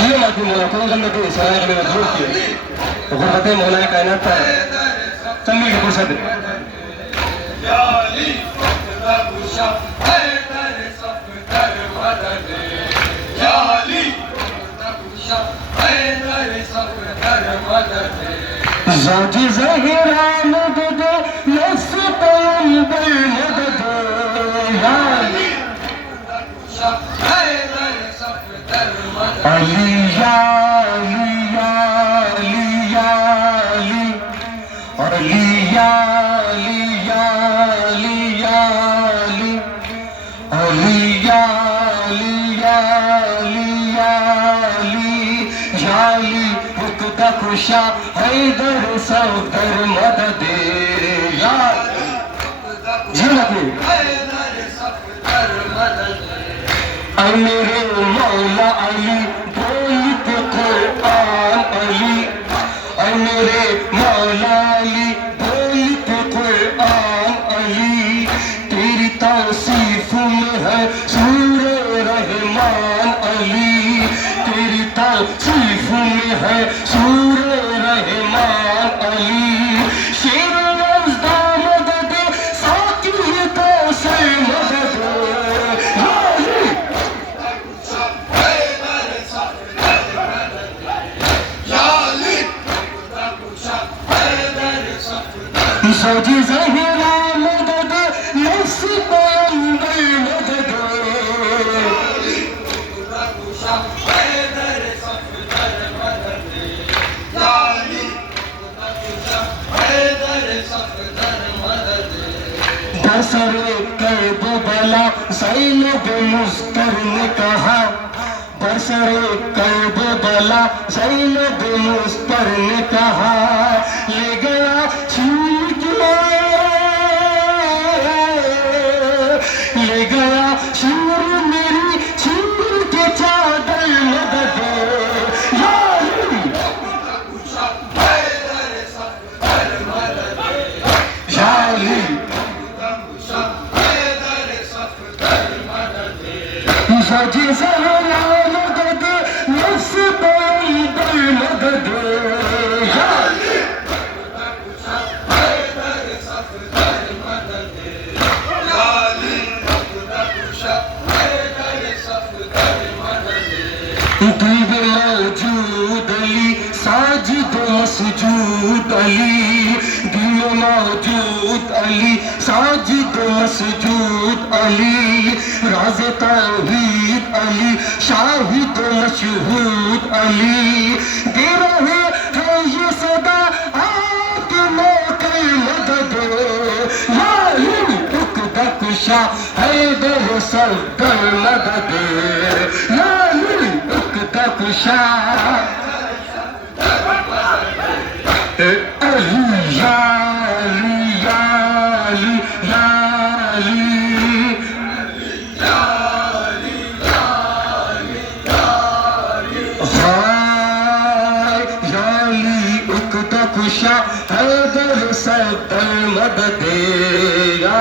जियो माध्यम मला कोण के सहायक में दूर किए गुरबते मौलाए कायनात था चम्मी के पुरुषाद ज़ाजी ज़हीरा मदद नफ्स पैगंबर मदद या अली या अली या अली या अली अली या अली या अली या अली अली या अली या अली या अली या अली हुक्का खुशा हैदर सफदर मदद या जी मेरे मौला अली बोलते कुरान अली मेरे मौला अली बोलते कुरान अली तेरी तौसीफ में है सूरे रहमान अली तेरी तौसीफ में है सूरे रहमान अली शेर लफ्ज़ मदद साकी तो से मदद ज़ाजी ज़हीरा मदद नफ्स पैगंबर मदद बरसरे कर्बला ज़ैनब मुस्तर ने कहा बरसरे कर्बला ज़ैनब मुस्तर ने कहा ले गया ले गया शूर मेरी शूर के चादर मदद ज़ाजी ज़हीरा मदद नफ्स पैगंबर मदद दीब मौजूद अली साजिद मसजूद अली दीब मौजूद अली साजिद मसजूद अली राज़ तौहीद अली शाहिद मशहूद अली दे रहे हैं ये सदा आपके मौके मदद या अली उक़दा कुशा हैदर सफदर मदद या अली उक़दा कुशा अली या अली या अली या अली उक़दा कुशा हैदर सफदर मदद या